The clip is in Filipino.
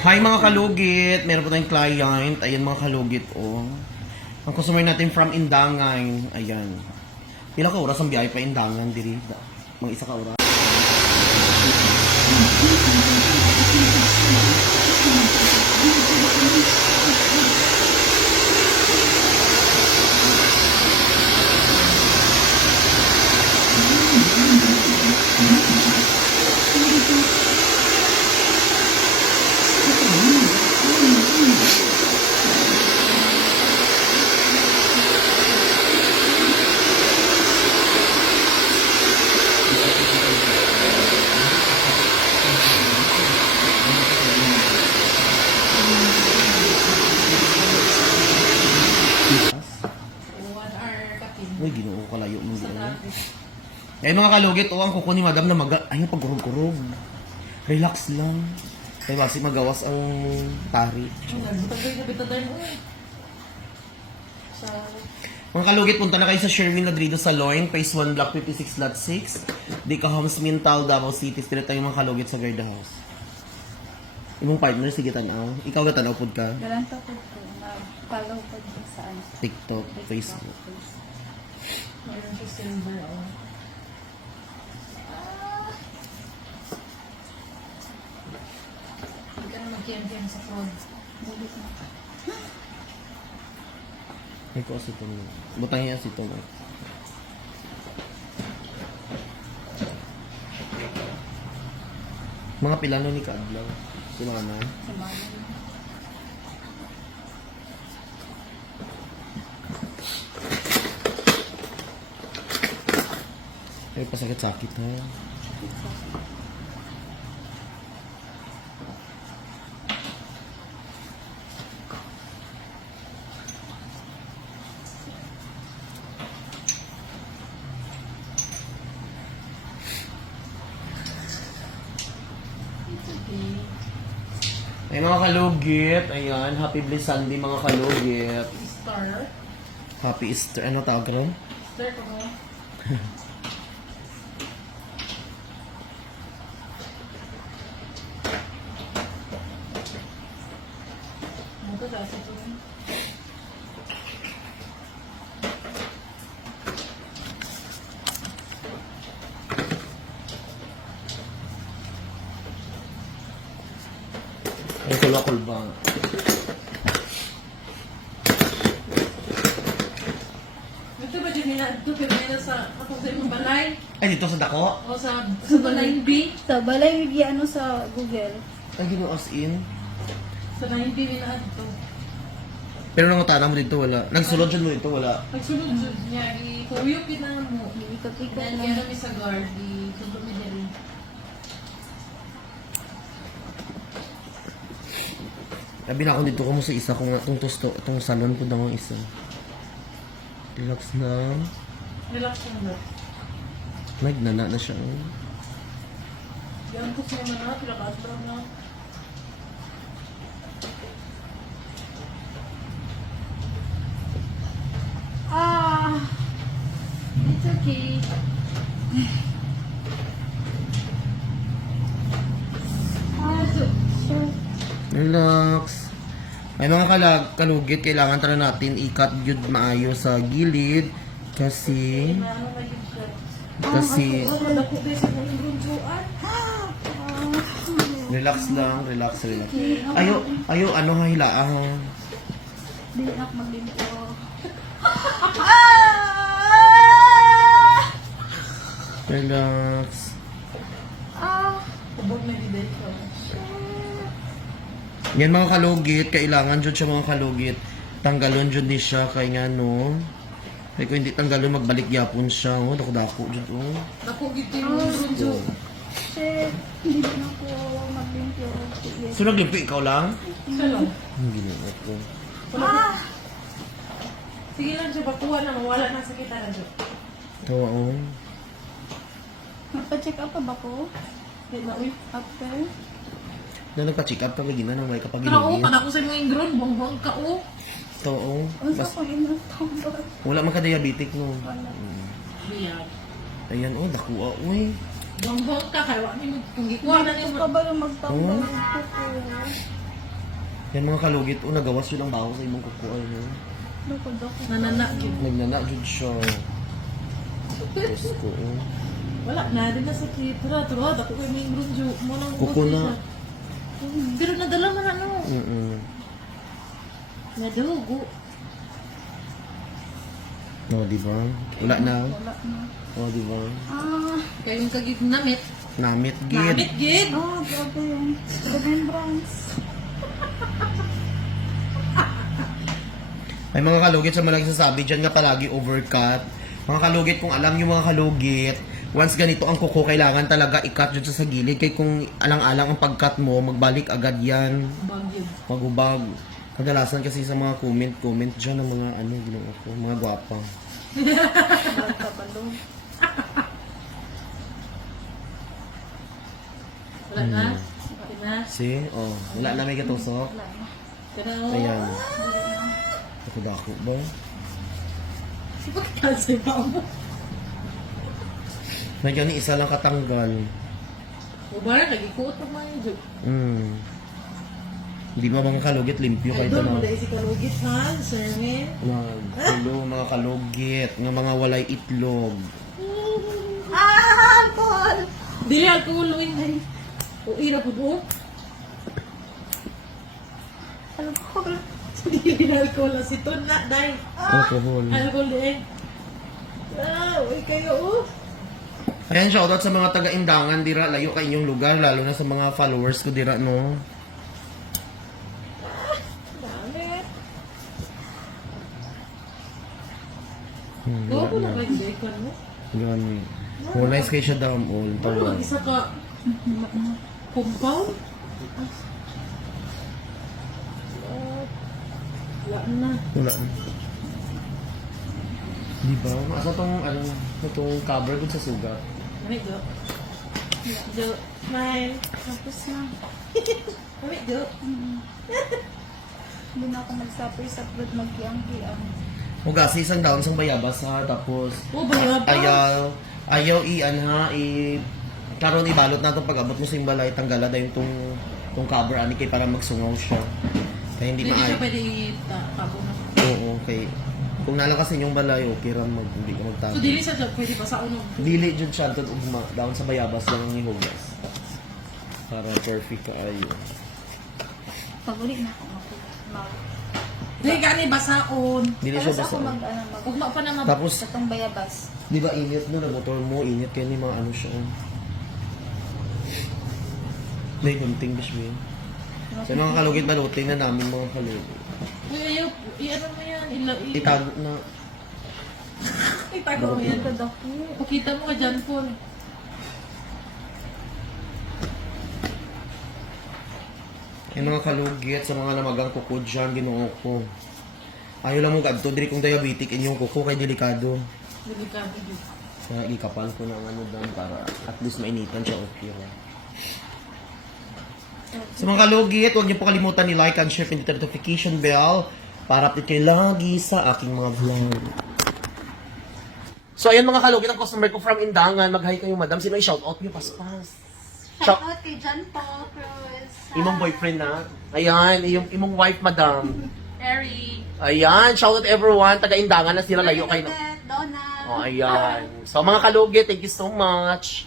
Hi mga kalugit! Meron po tayong client. Ayan mga kalugit, oh. Ang customer natin from Indangan. Ayan. Pila ka oras ang biyahe pa Indangan, diri. Mga isa ka oras. Uy, ginoo kalayo mo dito. Eh mga kalugit, ang kuko ni madam na ayaw pagkurog-kurog. Relax lang. Kaya basi magawas ang tari. Mga kalugit, punta na kayo sa Sherwin Ladrido Salon, Phase 1, Block 56, Lot 6. Dica Homes, Mintal, Davao City. Spirit tayo mga kalugit sa Garda House. Imong partner, sige tanaw. Ikaw na tanaw pod ka? Galanta po po. Follow po saan? TikTok, Facebook. Meron siya silver, oh. Hindi ka na mag-kiam-kiam sa fraud. Bulit na. Ay ko asito mo. Butang yan asito mo. Mga pilano ni Kaadlaw. Si Mana. Sa mga. Ay pasakit-sakit ha. Ay mga kalugit, ayan, happy blessed Sunday mga kalugit. Star. Happy Easter, ano tawag ron? Star ko mo. Muka dasa ito rin. Ay kulba-kulba. Ito ba dyan ito pero yun sa kapag sa imong balay? Ay dito sa dako? O sa balay B? Sa balay, ano sa Google. Ay gino as in. Sa 9B na ito. Pero nang utana mo dito wala. Nagsulod dyan mo dito wala. Pagsunod niya, i-kuyok kita mo. Ikat-ikat Then, lang. gano'n mi sa guard, i-sunod mi dyan. Sabi na ako dito ko mo sa isa kung itong tusto, itong salon ko daw ang isa. Relax na. Relax lang ba? Nagnana na siya. Oh. Yan ko siya man na, pilakaat lang na. It's okay. Sure. Relax. Ay mga kalugit, kailangan tala natin ikat yun maayo sa gilid kasi Ano na yun siya? kasi Madako din sa mga grunsuan. relax lang, relax. Ayo ano ha hilaan. Di na ako maglimpyo. Relax. Kubog na din ko. Yan mga kalugit, kailangan dyan siya mga kalugit. Tanggalon dyan din siya, kaya nga no. Kaya kung hindi tanggalon, magbalik yapon siya. Oh, dako-dako dyan. Oh. Dako gito yung grunso. Shit. Hindi na ako maglimpyo. So naglimpi ikaw lang? Isa lang. Hindi na ako. Sige lang siya, bakuha na, mawala na sakit na siya. Ito oh. Magpa-check up pa ba ko? Di na, uy. After? Na nagpa-check up ka, gina na may kapag Pero oo, inigit. kada ko sa mga ingron, buang-buang ka, oo. Ito oh. Ang sa ko inatong. Wala man ka diabetic no. Wala. Biyag. Ayan oh, dakuha. Uy. Buang-buang ka, kaya wala mo kung gikuha na Hindi yung... ka ba yung magtambal Oh. ko? Yan mga kalugit, nagawas yun ang baho sa imong kukuan. No? Dako. Nanana, yun. Nagnana, jud siya. Diyos ko. Wala na, din na sa kitra. Turo, ako kayo may grunjo. Kuko na. Pero nadala man ano. Nadugo. No, di ba? Wala na. Wala na. O, di ba? Kayong kagignamit. Namit, gid. Namit, gid. Grabe yun. Remembrance. May mga kalugit sa malagi sasabi dyan nga palagi overcut. Mga kalugit, kung alam nyo mga kalugit, once ganito ang kuko, kailangan talaga i-cut dyan sa gilid. Kaya kung alang-alang ang pag-cut mo, magbalik agad yan. Bagyo. Magubag. Kadalasan kasi sa mga comment dyan ng mga ano, ginawa ko, mga gwapa. Kabalo. Wala na. Okay na. See? Oh, wala na may katusok. Wala na. Kana. Ayan. Ako dako ba? Kasi pa mo. May gani isa lang katanggal. Ubara, nagikuot pa man yun. Hindi ba mga kalugit limpyo Ay, kahit doon mo ano? dahil si Kalugit, ha? Sir, men. Hello mga kalugit, ng mga walay itlog. Alcohol! Dili, alcohol, win, ay. O, ira po po. Alcohol. Dili na alcohol, asiton na, dahil. Alcohol. Alcohol, din. Uy, kayo, oh. Ayan, shoutout sa mga taga-Indangan, dira, layo ka inyong lugar, lalo na sa mga followers ko, dira, no? Dami. Gawa ko na ba yung bacon mo? Gani. Oh, nice kayo siya daw, all. Ano, Tawag. isa ka compound? Wala na. Wala. Di ba? Asa tong, ano, itong cover ko sa sugat. Mami, go. Jo. Smile. Tapos na. Mami, go. Hindi na ako magsapoy-sapoy mag-kiyang-kiyang. O gasi, isang down sang bayabas ha, tapos Oh, bayabas. ayaw i-an ha, karon ibalot na itong pag-abot mo sa imbalay, tanggala dahil tong cover ani kay para magsungaw siya. Kaya hindi Hindi siya maay. pwede itabo na. Oo, okay. Kung nala kasi yung balay, okay ram hindi ka magtago. So, dili siya pwede pa sa uno. Dili jud siya tud ugma down sa bayabas lang ang ihugas. Para perfect ka ayo. Pag uli na ako Dili gani basaon. Dili Tapos siya ako basta. Ugma pa na Tapos sa tong bayabas. di ba init no na motor mo, init kaya ni mga ano siya. May gunting bismi. Sa mga kalugit balutin na namin mga kalugit. Uy, ayaw. I-ano mo yan. Itago na. Itago mo yan. Kadako. Pakita mo ka dyan, Paul. Yung mga kalugit sa mga namagang kuko dyan, ginoo ko. Ayaw lang mo gadto, diri kong diabetic inyong kuko kay delikado. Delikado dito. Kaya ikapan ko ng ano doon para at least mainitan siya okay. Sa mga kalugit, huwag niyo po kalimutan ni like and share pindot ang notification bell para update kayo lagi sa aking mga vlog. So ayan mga kalugit, ang customer ko from Indangan. Mag-hi kayo madam. Sino i-shout out niyo? Paspas. Shout out kay John Paul Cruz. Imong boyfriend na. Ayan, imong wife madam. Harry. Ayan, shout out everyone. Taga Indangan na sila layo kayo. Donna. Oh, ayan. So mga kalugit, thank you so much.